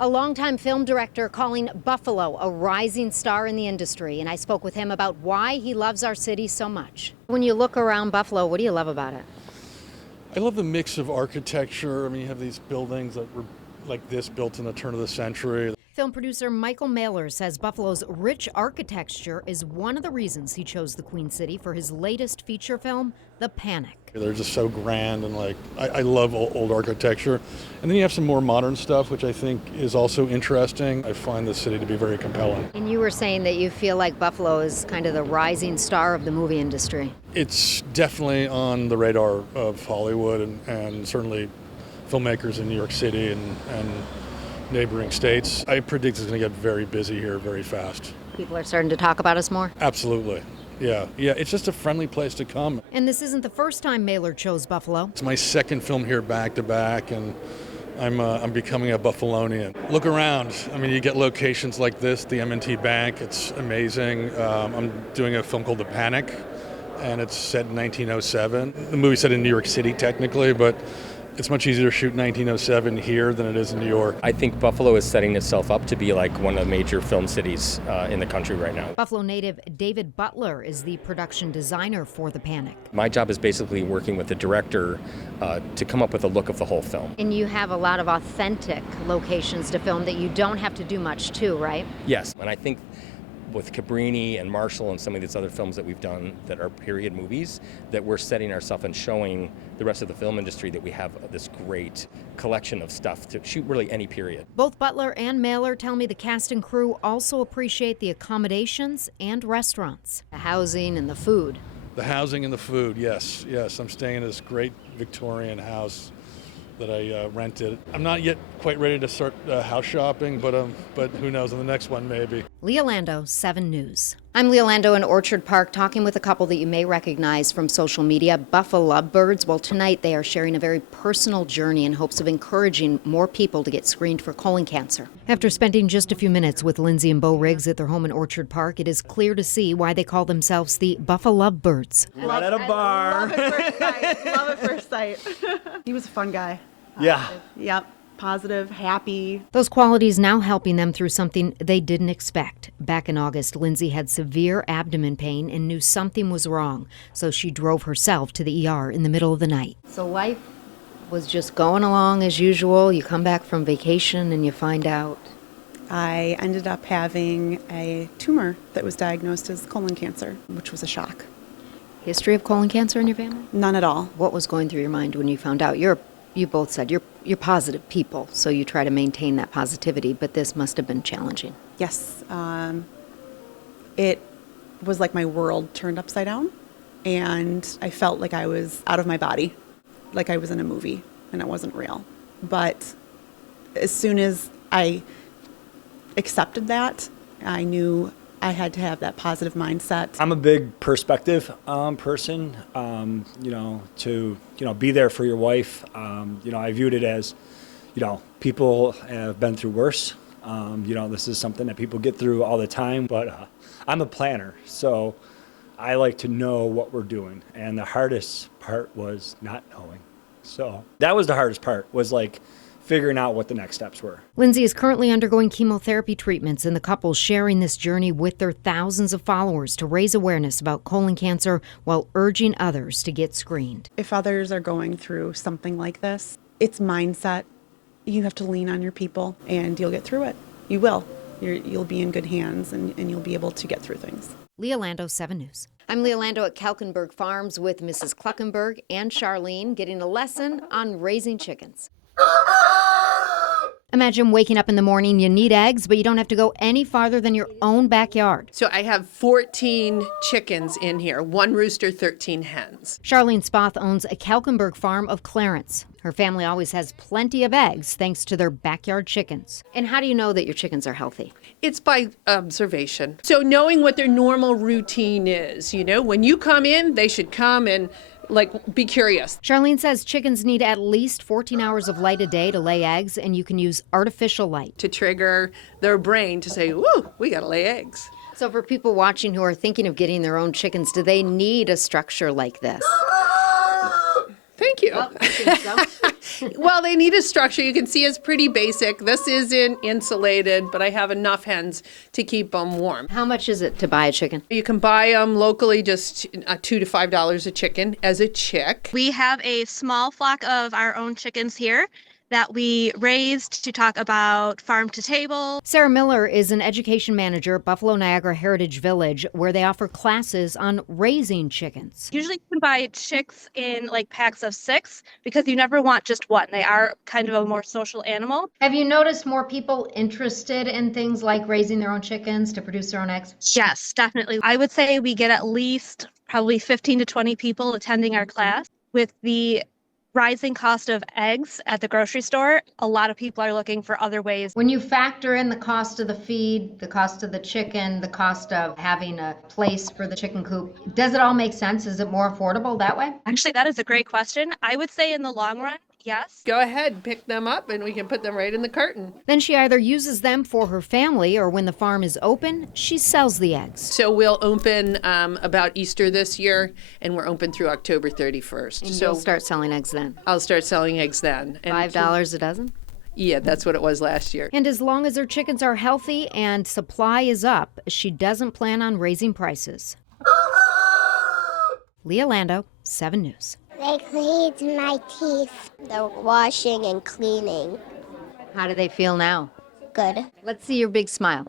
A longtime film director calling Buffalo a rising star in the industry, and I spoke with him about why he loves our city so much. When you look around Buffalo, what do you love about it? I love the mix of architecture. I mean, you have these buildings that were like this, built in the turn of the century. Film producer Michael Mailer says Buffalo's rich architecture is one of the reasons he chose the Queen City for his latest feature film, The Panic. They're just so grand, and I love old architecture. And then you have some more modern stuff, which I think is also interesting. I find the city to be very compelling. And you were saying that you feel like Buffalo is kind of the rising star of the movie industry. It's definitely on the radar of Hollywood and certainly filmmakers in New York City and neighboring states. I predict it's going to get very busy here very fast. People are starting to talk about us more? Absolutely. Yeah, it's just a friendly place to come. And this isn't the first time Mailer chose Buffalo. It's my second film here back to back, and I'm becoming a Buffalonian. Look around. I mean, you get locations like this, the M&T Bank. It's amazing. I'm doing a film called The Panic, and it's set in 1907. The movie's set in New York City technically, but it's much easier to shoot 1907 here than it is in New York. I think Buffalo is setting itself up to be like one of the major film cities in the country right now. Buffalo native David Butler is the production designer for The Panic. My job is basically working with the director to come up with a look of the whole film. And you have a lot of authentic locations to film that you don't have to do much to, right? Yes, and I think with Cabrini and Marshall and some of these other films that we've done that are period movies, that we're setting ourselves and showing the rest of the film industry that we have this great collection of stuff to shoot really any period. Both Butler and Mailer tell me the cast and crew also appreciate the accommodations and restaurants, the housing and the food. The housing and the food, yes. I'm staying in this great Victorian house that I rented. I'm not yet quite ready to start house shopping, but who knows, on the next one maybe. Leah Lando, 7 News. I'm Leah Lando in Orchard Park talking with a couple that you may recognize from social media, Buffalo Lovebirds. Well, tonight they are sharing a very personal journey in hopes of encouraging more people to get screened for colon cancer. After spending just a few minutes with Lindsay and Bo Riggs at their home in Orchard Park, it is clear to see why they call themselves the Buffalo Lovebirds. Right at a bar. Love at first sight. He was a fun guy. Yeah. Yep. Positive, happy. Those qualities now helping them through something they didn't expect. Back in August, Lindsay had severe abdomen pain and knew something was wrong, so she drove herself to the ER in the middle of the night. So life was just going along as usual. You come back from vacation and you find out. I ended up having a tumor that was diagnosed as colon cancer, which was a shock. History of colon cancer in your family? None at all. What was going through your mind when you found out? You both said you're positive people, so you try to maintain that positivity, but this must have been challenging. Yes. It was like my world turned upside down, and I felt like I was out of my body, like I was in a movie, and it wasn't real. But as soon as I accepted that, I knew I had to have that positive mindset. I'm a big perspective person, to be there for your wife. I viewed it as, people have been through worse. This is something that people get through all the time, but I'm a planner, so I like to know what we're doing. And the hardest part was not knowing. So that was the hardest part, was like figuring out what the next steps were. Lindsay is currently undergoing chemotherapy treatments, and the couple sharing this journey with their thousands of followers to raise awareness about colon cancer while urging others to get screened. If others are going through something like this, it's mindset. You have to lean on your people, and you'll get through it. You will. You'll be in good hands, and you'll be able to get through things. Leah Lando, 7 News. I'm Leah Lando at Kelkenberg Farms with Mrs. Kelkenberg and Charlene getting a lesson on raising chickens. Imagine waking up in the morning, you need eggs, but you don't have to go any farther than your own backyard. So I have 14 chickens in here, 1 rooster, 13 hens. Charlene Spoth owns a Kelkenberg Farm of Clarence. Her family always has plenty of eggs thanks to their backyard chickens. And how do you know that your chickens are healthy? It's by observation. So knowing what their normal routine is, when you come in, they should come and be curious. Charlene says chickens need at least 14 hours of light a day to lay eggs, and you can use artificial light to trigger their brain to say, woo, we gotta lay eggs. So for people watching who are thinking of getting their own chickens, do they need a structure like this? Thank you. Oh, I think so. Well, they need a structure. You can see it's pretty basic. This isn't insulated, but I have enough hens to keep them warm. How much is it to buy a chicken? You can buy them locally, just $2 to $5 a chicken as a chick. We have a small flock of our own chickens here that we raised to talk about farm to table. Sarah Miller is an education manager at Buffalo Niagara Heritage Village, where they offer classes on raising chickens. Usually you can buy chicks in like packs of 6 because you never want just one. They are kind of a more social animal. Have you noticed more people interested in things like raising their own chickens to produce their own eggs? Yes, definitely. I would say we get at least probably 15 to 20 people attending our class. With the rising cost of eggs at the grocery store, a lot of people are looking for other ways. When you factor in the cost of the feed, the cost of the chicken, the cost of having a place for the chicken coop, does it all make sense? Is it more affordable that way? Actually, that is a great question. I would say in the long run, yes. Go ahead, pick them up, and we can put them right in the carton. Then she either uses them for her family, or when the farm is open, she sells the eggs. So we'll open about Easter this year, and we're open through October 31st. And So you'll start selling eggs then. I'll start selling eggs then. And $5 a dozen? Yeah, that's what it was last year. And as long as her chickens are healthy and supply is up, she doesn't plan on raising prices. Leah Lando, 7 News. They cleaned my teeth. They're washing and cleaning. How do they feel now? Good. Let's see your big smile.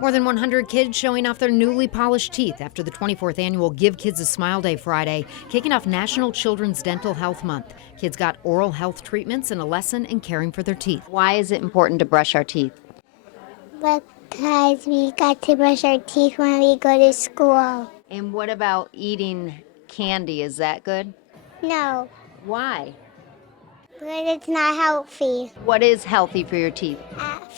More than 100 kids showing off their newly polished teeth after the 24th annual Give Kids a Smile Day Friday, kicking off National Children's Dental Health Month. Kids got oral health treatments and a lesson in caring for their teeth. Why is it important to brush our teeth? Because we got to brush our teeth when we go to school. And what about eating candy? Is that good? No, Why? but it's not healthy. What is healthy for your teeth?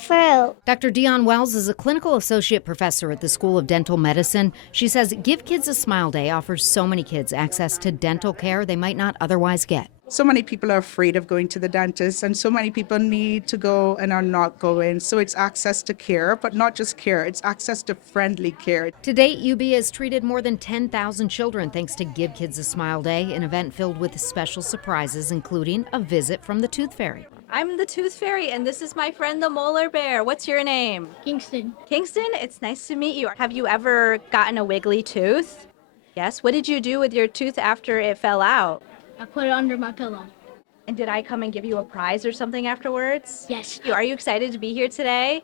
Fruit. Dr. Dion Wells is a clinical associate professor at the School of Dental Medicine. She says Give Kids a Smile Day offers so many kids access to dental care they might not otherwise get. So many people are afraid of going to the dentist, and so many people need to go and are not going. So it's access to care, but not just care, it's access to friendly care. To date, UB has treated more than 10,000 children thanks to Give Kids a Smile Day, an event filled with special surprises, including a visit from the Tooth Fairy. I'm the Tooth Fairy, and this is my friend the Molar Bear. What's your name? Kingston. Kingston, it's nice to meet you. Have you ever gotten a wiggly tooth? Yes. What did you do with your tooth after it fell out? I put it under my pillow. And did I come and give you a prize or something afterwards? Yes. Are you excited to be here today?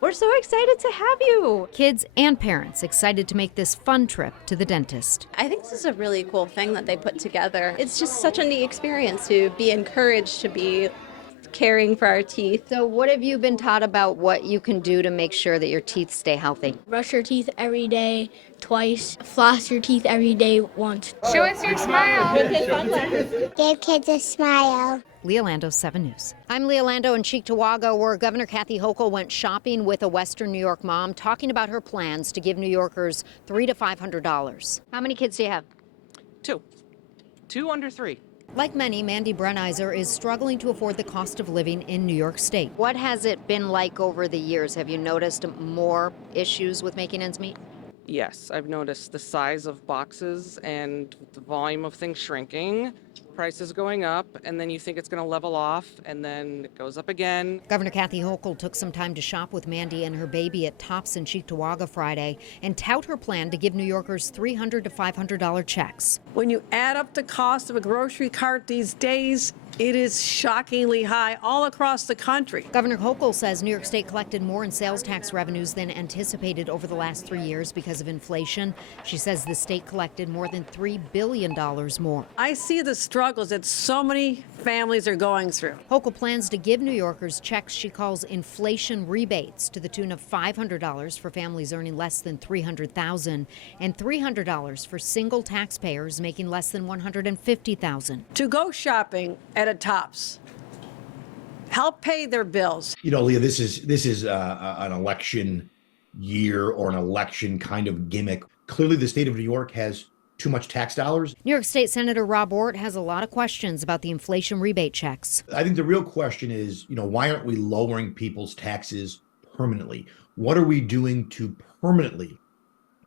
We're so excited to have you. Kids and parents excited to make this fun trip to the dentist. I think this is a really cool thing that they put together. It's just such a neat experience to be encouraged to be caring for our teeth. So what have you been taught about what you can do to make sure that your teeth stay healthy? Brush your teeth every day, twice. Floss your teeth every day, once. Show us your smile. Give kids a smile. Leah Lando, 7 News. I'm Leah Lando in Cheektowaga, where Governor Kathy Hochul went shopping with a Western New York mom, talking about her plans to give New Yorkers $300 to $500. How many kids do you have? 2. 2 under 3. Like many, Mandy Brenizer is struggling to afford the cost of living in New York State. What has it been like over the years? Have you noticed more issues with making ends meet? Yes, I've noticed the size of boxes and the volume of things shrinking, prices going up, and then you think it's going to level off, and then it goes up again. Governor Kathy Hochul took some time to shop with Mandy and her baby at Tops in Cheektowaga Friday and tout her plan to give New Yorkers $300 to $500 checks. When you add up the cost of a grocery cart these days, it is shockingly high all across the country. Governor Hochul says New York State collected more in sales tax revenues than anticipated over the last 3 years because of inflation. She says the state collected more than $3 billion more. I see the struggles that so many families are going through. Hochul plans to give New Yorkers checks she calls inflation rebates to the tune of $500 for families earning less than $300,000 and $300 for single taxpayers making less than $150,000. To go shopping at a Tops, help pay their bills. You know, Leah, this is an election year or an election kind of gimmick. Clearly, the state of New York has too much tax dollars. New York State Senator Rob Ortt has a lot of questions about the inflation rebate checks. I think the real question is, why aren't we lowering people's taxes permanently? What are we doing to permanently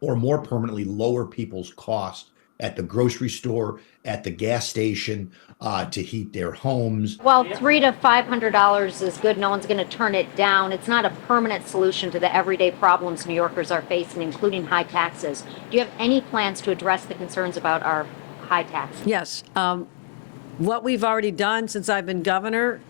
or more permanently lower people's cost at the grocery store, at the gas station, to heat their homes. Well, $300 to $500 is good. No one's going to turn it down. It's not a permanent solution to the everyday problems New Yorkers are facing, including high taxes. Do you have any plans to address the concerns about our high taxes? Yes. What we've already done since I've been governor,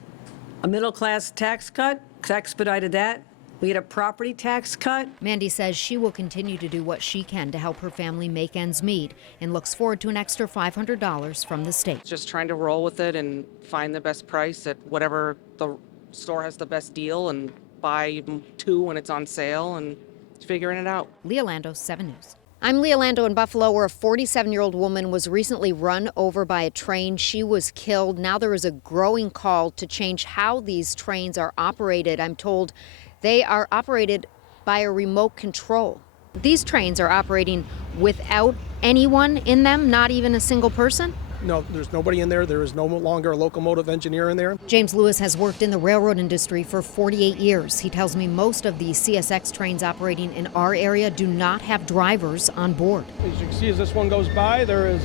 a middle-class tax cut, expedited that. We had a property tax cut. Mandy says she will continue to do what she can to help her family make ends meet and looks forward to an extra $500 from the state. Just trying to roll with it and find the best price at whatever the store has the best deal and buy 2 when it's on sale and figuring it out. Leah Lando, 7 News. I'm Leah Lando in Buffalo, where a 47-year-old woman was recently run over by a train. She was killed. Now there is a growing call to change how these trains are operated. I'm told they are operated by a remote control. These trains are operating without anyone in them, not even a single person? No, there's nobody in there. There is no longer a locomotive engineer in there. James Lewis has worked in the railroad industry for 48 years. He tells me most of the CSX trains operating in our area do not have drivers on board. As you can see, as this one goes by, there is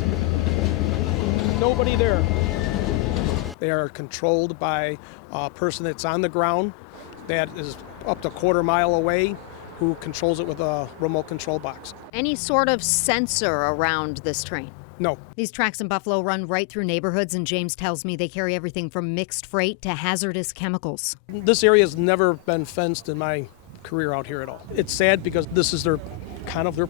nobody there. They are controlled by a person that's on the ground that is up to a quarter mile away, who controls it with a remote control box. Any sort of sensor around this train? No. These tracks in Buffalo run right through neighborhoods, and James tells me they carry everything from mixed freight to hazardous chemicals. This area has never been fenced in my career out here at all. It's sad because this is their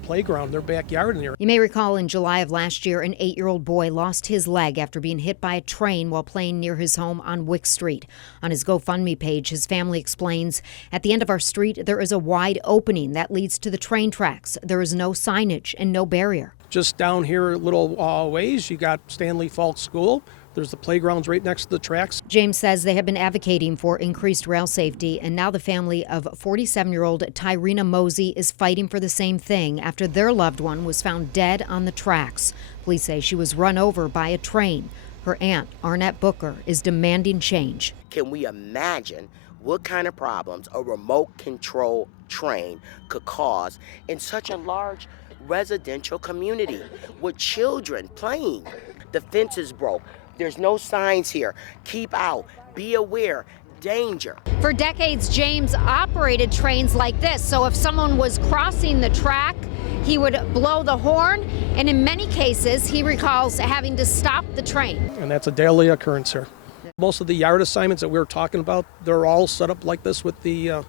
playground, their backyard in here. You may recall in July of last year, an 8-year-old boy lost his leg after being hit by a train while playing near his home on Wick Street. On his GoFundMe page, his family explains, at the end of our street, there is a wide opening that leads to the train tracks. There is no signage and no barrier. Just down here a little ways, you got Stanley Falk School. There's the playgrounds right next to the tracks. James says they have been advocating for increased rail safety, and now the family of 47-year-old Tyrena Mosey is fighting for the same thing after their loved one was found dead on the tracks. Police say she was run over by a train. Her aunt, Arnett Booker, is demanding change. Can we imagine what kind of problems a remote control train could cause in such a large residential community with children playing? The fence is broke. There's no signs here. Keep out. Be aware. Danger. For decades, James operated trains like this. So if someone was crossing the track, he would blow the horn. And in many cases, he recalls having to stop the train. And that's a daily occurrence here. Most of the yard assignments that we were talking about, they're all set up like this with the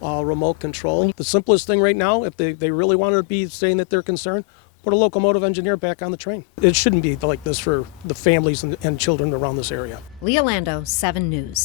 remote control. The simplest thing right now, if they really wanted to be saying that they're concerned, put a locomotive engineer back on the train. It shouldn't be like this for the families and children around this area. Leah Lando, 7 News.